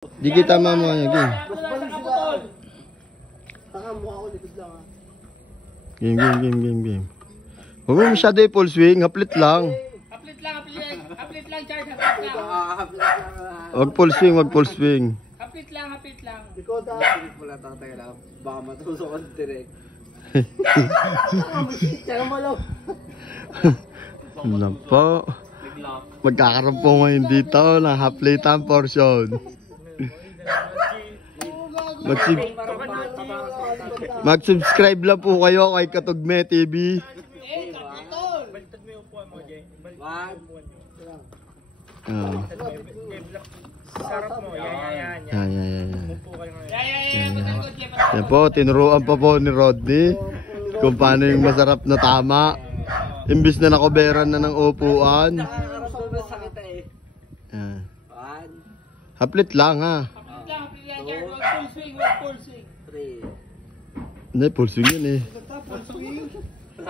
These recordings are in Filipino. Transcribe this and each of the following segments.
Di kita mamaya, game. Game. Huwag mo masyado yung full swing, haplit lang. Haplit lang, Charles, haplit lang. Huwag full swing. Haplit lang. Ikaw dahil wala tatay lang. Baka matusokan direct. Tsaka malaw. Ano po? Magkakaroon po ngayon dito ng half-plate portion. Mag-subscribe lang po kayo kay Katugme TV. Sarap mo, yan. Yan po, tinuruan pa po ni Rodney kung paano yung masarap na tama. Imbis na nakoberan na ng upuan. Yan. Haplit lang ha. Haplit lang, full swing. Hindi, full swing yun eh.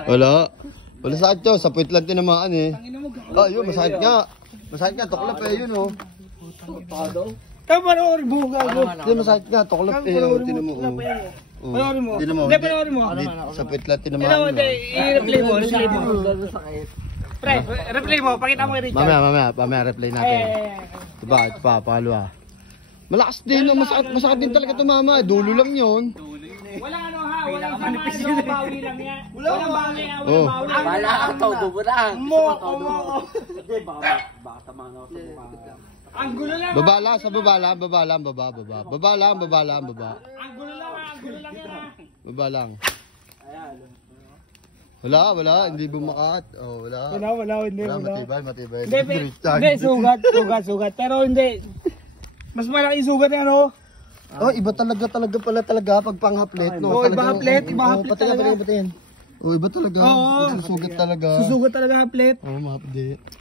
Wala sakit to, sa puwit lang tinamaan eh. Yun, masakit nga. Tuklap eh yun oh. Tama na orin mo, gago. Hindi, masakit nga, tuklap eh. Tinan mo. Panoorin mo. Hindi, panoorin mo. sa puwit lang tinamaan. I-replay mo. Pre, replay mo, pakita mo kay Richard. Mamaya, replay natin. Ito pa, pangalawa. Malakas din, no? Masakit din talaga tumama. Dulo lang yun. Walang ano ha, walang sama, bawi lang yan. Walang bawi. Wala ka to, bubura. Hindi, baka tamaan ako sa mukha. Ang gulo lang. Baba lang. Baba lang. Ang gulo lang yan ha. Baba lang. Wala, hindi bumakat. Oh, wala. Hindi. Matibay. Hindi, sugat. Pero hindi. Mas malaki sugat yan, oh. Oh, iba talaga pag panghaplet, no? Oh, iba haplet talaga. Patingin. Oh, iba talaga. Oo. Susugat talaga. Susugat talaga haplet. Oh, mahapdi.